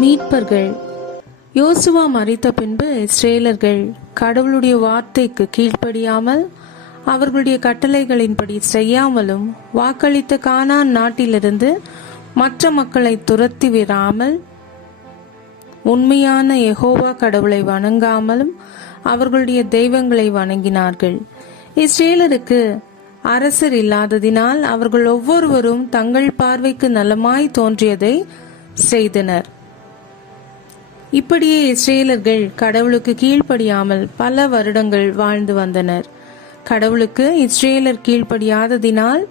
மீட்பர்கள். யோசுவா மரித்த பின்பு இஸ்ரேலர்கள் கடவுளுடைய வார்த்தைக்கு கீழ்ப்படியாமல் அவர்களுடைய கட்டளைகளின்படி செய்யாமலும் வாக்களித்த கானான் நாட்டிலிருந்து மற்ற மக்களை துரத்தி விடாமல் உண்மையான யெகோவா கடவுளை வணங்காமலும் அவர்களுடைய தெய்வங்களை வணங்கினார்கள். இஸ்ரேலருக்கு அரசர் இல்லாததினால் அவர்கள் ஒவ்வொருவரும் தங்கள் பார்வைக்கு நலமாய் தோன்றியதை செய்தனர். இப்படியே இஸ்ரேலர்கள் கடவுளுக்கு கீழ்ப்படியாமல் பல வருடங்கள் வாழ்ந்து வந்தனர். கடவுளுக்கு இஸ்ரேலர் கீழ்ப்படியாததினால்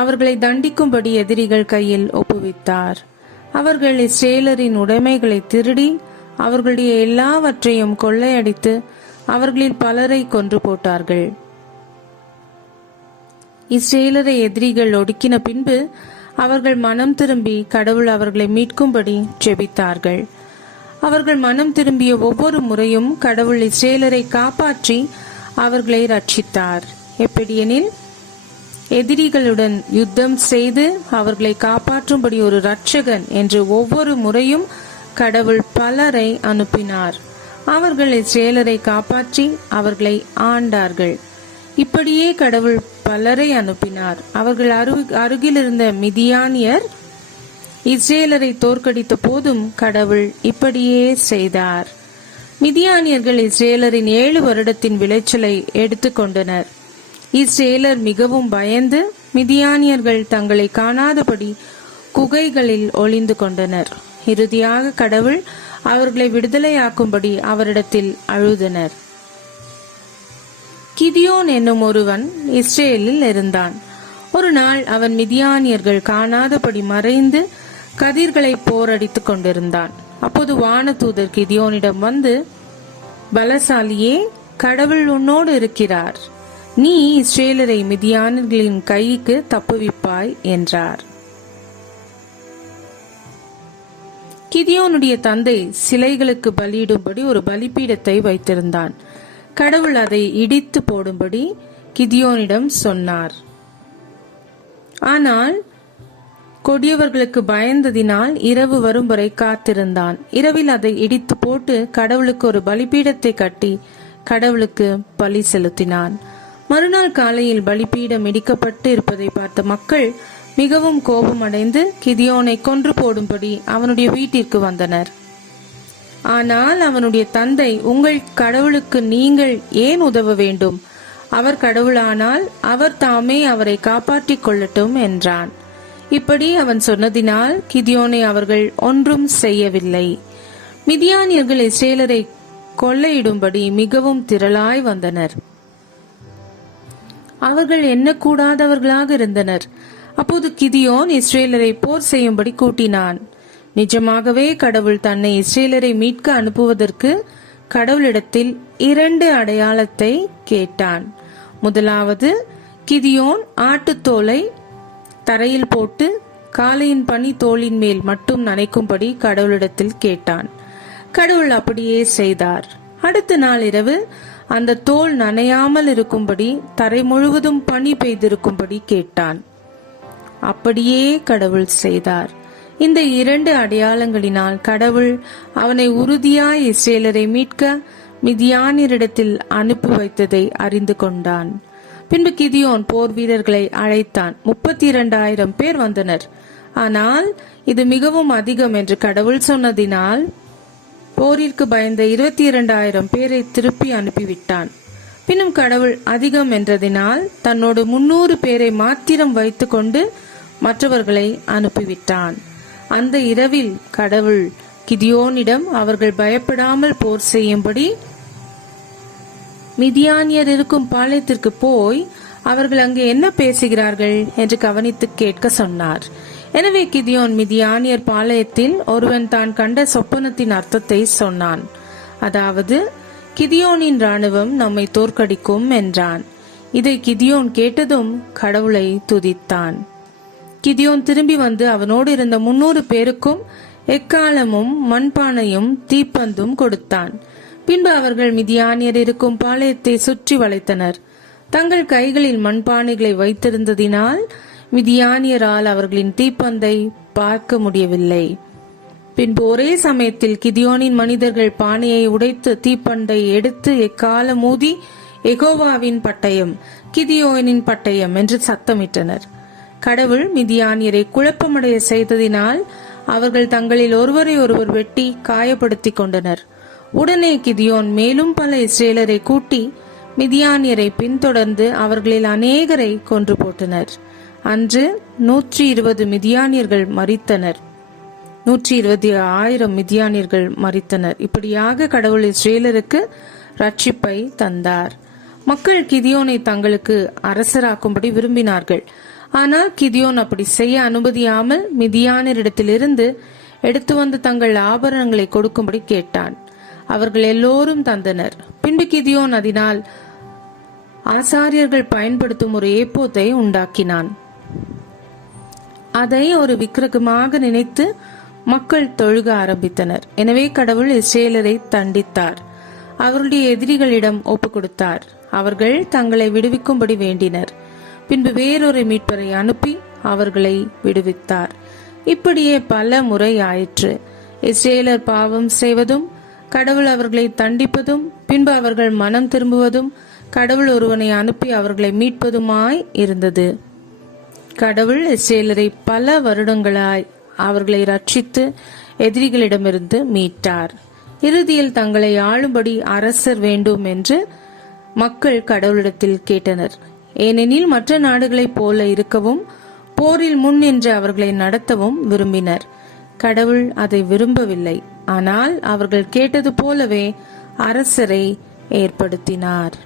அவர்களை தண்டிக்கும்படி எதிரிகள் கையில் ஒப்புவித்தார். அவர்கள் இஸ்ரேலரின் உடைமைகளை திருடி அவர்களுடைய எல்லாவற்றையும் கொள்ளையடித்து அவர்களில் பலரை கொன்று போட்டார்கள். இஸ்ரேலரை எதிரிகள் ஒடுக்கின பின்பு அவர்கள் மனம் திரும்பி கடவுள் அவர்களை மீட்கும்படி ஜெபித்தார்கள். அவர்கள் மனம் திரும்பிய ஒவ்வொரு முறையும் கடவுள் இஸ்ரேலரை காப்பாற்றி அவர்களை ரட்சித்தார். எப்படியெனில், எதிரிகளுடன் யுத்தம் செய்து அவர்களை காப்பாற்றும்படி ஒரு இரட்சகன் என்று ஒவ்வொரு முறையும் கடவுள் பலரை அனுப்பினார். அவர்கள் இஸ்ரேலரை காப்பாற்றி அவர்களை ஆண்டார்கள். இப்படியே கடவுள் பலரை அனுப்பினார். அவர்கள் அருகில் இருந்த மிதியானியர் இஸ்ரேலரை தோற்கடித்த போதும் கடவுள் இப்படியே செய்தார். மிதியானியர்கள் இஸ்ரேலரின் 7 வருடத்தின் விளைச்சலை எடுத்துக்கொண்டனர். இஸ்ரேலர் மிகவும் பயந்து மிதியானியர்கள் தங்களை காணாதபடி குகைகளில் ஒளிந்து கொண்டனர். இறுதியாக கடவுள் அவர்களை விடுதலையாக்கும்படி அவரிடத்தில் அழுதனர். கிதியோன் என்னும் ஒருவன் இஸ்ரேலில் இருந்தான். ஒரு நாள் அவன் மிதியானியர்கள் காணாதபடி மறைந்து கதிர்களை போரடித்துக் கொண்டிருந்தான். அப்போது வானதூதர் கிதியோனிடம் வந்து, பலசாலியே, கடவுள் உன்னோடு இருக்கிறார். நீ இஸ்ரேலரை மிதியானியர்களின் கைக்கு தப்புவிப்பாய் என்றார். கிதியோனுடைய தந்தை சிலைகளுக்கு பலியிடும்படி ஒரு பலிபீடத்தை வைத்திருந்தான். கடவுள் அதை இடித்து போடும்படி கிதியோனிடம் சொன்னார். ஆனால் கொடியவர்களுக்கு பயந்ததினால் இரவு வரும் வரை காத்திருந்தான். இரவில் அதை இடித்து போட்டு கடவுளுக்கு ஒரு பலிபீடத்தை கட்டி கடவுளுக்கு பலி செலுத்தினான். மறுநாள் காலையில் பலிபீடம் இடிக்கப்பட்டு இருப்பதை பார்த்த மக்கள் மிகவும் கோபமடைந்து கிதியோனை கொன்று போடும்படி அவனுடைய வீட்டிற்கு வந்தனர். ஆனால் அவனுடைய தந்தை, உங்கள் கடவுளுக்கு நீங்கள் ஏன் உதவ வேண்டும்? அவர் கடவுளானால் அவர் தாமே அவரை காப்பாற்றிக் கொள்ளட்டும் என்றான். இப்படி அவன் சொன்னதினால் கிதியோனை அவர்கள் ஒன்றும் செய்யவில்லை. மிதியானியர்கள் இஸ்ரேலரை கொள்ளையிடும்படி மிகவும் திரளாய் வந்தனர். அவர்கள் எண்ணக்கூடாதவர்களாக இருந்தனர். அப்போது கிதியோன் இஸ்ரேலரை போர் செய்யும்படி கூட்டினான். நிஜமாகவே கடவுள் தன்னை இஸ்ரேலரை மீட்க அனுப்புவதற்கு கடவுளிடத்தில் 2 அடையாளத்தை கேட்டான். முதலாவது, கிதியோன் ஆட்டுத்தோலை தரையில் போட்டு காளையின் பனி தோளின் மேல் மட்டும் நனைக்கும்படி கடவுளிடத்தில் கேட்டான். கடவுள் அப்படியே செய்தார். அடுத்த நாள் இரவு அந்த தோல் நனையாமல் இருக்கும்படி தரை முழுவதும் பனி பெய்திருக்கும்படி கேட்டான். அப்படியே கடவுள் செய்தார். இந்த 2 அடையாளங்களினால் கடவுள் அவனை உறுதியாய் இஸ்ரேலரை மீட்க மிதியானியரிடத்தில் அனுப்பி வைத்ததை அறிந்து கொண்டான். பின்பு கிதியோன் போர் வீரர்களை அழைத்தான். 32,000 பேர் வந்தனர். ஆனால் இது மிகவும் அதிகம் என்று கடவுள் சொன்னதினால் போரிற்கு பயந்த 22,000 பேரை திருப்பி அனுப்பிவிட்டான். பின்னும் கடவுள் அதிகம் என்றதினால் தன்னோடு 300 பேரை மாத்திரம் வைத்துக் கொண்டு மற்றவர்களை அனுப்பிவிட்டான். அந்த இரவில் கடவுள் கிதியோனிடம் அவர்கள் பயப்படாமல் போர் செய்யும்படி மிதியானியர் இருக்கும் பாளையத்திற்கு போய் அவர்கள் அங்கே என்ன பேசுகிறார்கள் என்று கவனித்து கேட்க சொன்னார். எனவே கிதியோன் மிதியானியர் பாளையத்தில் ஒருவன் தான் கண்ட சொப்பனத்தின் அர்த்தத்தை சொன்னான். அதாவது, கிதியோனின் ராணுவம் நம்மை தோற்கடிக்கும் என்றான். இதை கிதியோன் கேட்டதும் கடவுளை துதித்தான். கிதியோன் திரும்பி வந்து அவனோடு இருந்த 300 பேருக்கும் எக்காலமும் மண்பானையும் தீப்பந்தும் கொடுத்தான். பின்பு அவர்கள் மிதியானியர் இருக்கும் பாளையத்தை சுற்றி வளைத்தனர். தங்கள் கைகளில் மண்பானைகளை வைத்திருந்ததினால் மிதியானியரால் அவர்களின் தீப்பந்தை பார்க்க முடியவில்லை. பின்பு ஒரே சமயத்தில் கிதியோனின் மனிதர்கள் பானையை உடைத்து தீப்பண்டை எடுத்து எக்காலம் ஊதி, யெகோவாவின் பட்டயம், கிதியோனின் பட்டயம் என்று சத்தமிட்டனர். கடவுள் மிதியானியரை குழப்பமடைய செய்ததினால் அவர்கள் தங்களில் ஒருவரை ஒருவர் வெட்டி காயப்படுத்திக் கொண்டனர். உடனே கிதியோன் மேலும் பல இஸ்ரேலரை கூட்டி மிதியானியரை பின்தொடர்ந்து அவர்களில் அநேகரை கொன்று போட்டனர். அன்று 120 மிதியானியர்கள் மரித்தனர். 120,000 மிதியானியர்கள் மரித்தனர். இப்படியாக கடவுள் இஸ்ரேலருக்கு ரட்சிப்பை தந்தார். மக்கள் கிதியோனை தங்களுக்கு அரசராக்கும்படி விரும்பினார்கள். ஆனால் கிதியோன் அப்படி செய்ய அனுமதியாமல் மிதியானியரிடத்திலிருந்து எடுத்து வந்து தங்கள் ஆபரணங்களை கொடுக்கும்படி கேட்டான். அவர்கள் எல்லோரும் தந்தனர். பின்பு கிதியோன் அதனால் ஆசாரியர்கள் பயன்படுத்தும் ஒரு ஏப்போத்தை உண்டாக்கினான். அதை ஒரு விக்கிரகமாக நினைத்து மக்கள் தொழுக ஆரம்பித்தனர். எனவே கடவுள் இஸ்ரேலரை தண்டித்தார். அவருடைய எதிரிகளிடம் ஒப்பு கொடுத்தார். அவர்கள் தங்களை விடுவிக்கும்படி வேண்டினர். பின்பு வேறொரு மீட்பரை அனுப்பி அவர்களை விடுவித்தார். இப்படியே பல முறை ஆயிற்று. இஸ்ரேலர் பாவம் செய்வதும், கடவுள் அவர்களை தண்டிப்பதும், பின்பு அவர்கள் மனம் திரும்புவதும், கடவுள் ஒருவனை அனுப்பி அவர்களை மீட்பதுமாய் இருந்தது. கடவுள் இஸ்ரேலரை பல வருடங்களாய் அவர்களை ரட்சித்து எதிரிகளிடமிருந்து மீட்டார். இறுதியில் தங்களை ஆளும்படி அரசர் வேண்டும் என்று மக்கள் கடவுளிடத்தில் கேட்டனர். ஏனெனில் மற்ற நாடுகளைப் போல இருக்கவும் போரில் முன் நின்று அவர்களை நடத்தவும் விரும்பினர். கடவுள் அதை விரும்பவில்லை. ஆனால் அவர்கள் கேட்டது போலவே அரசரை ஏற்படுத்தினார்.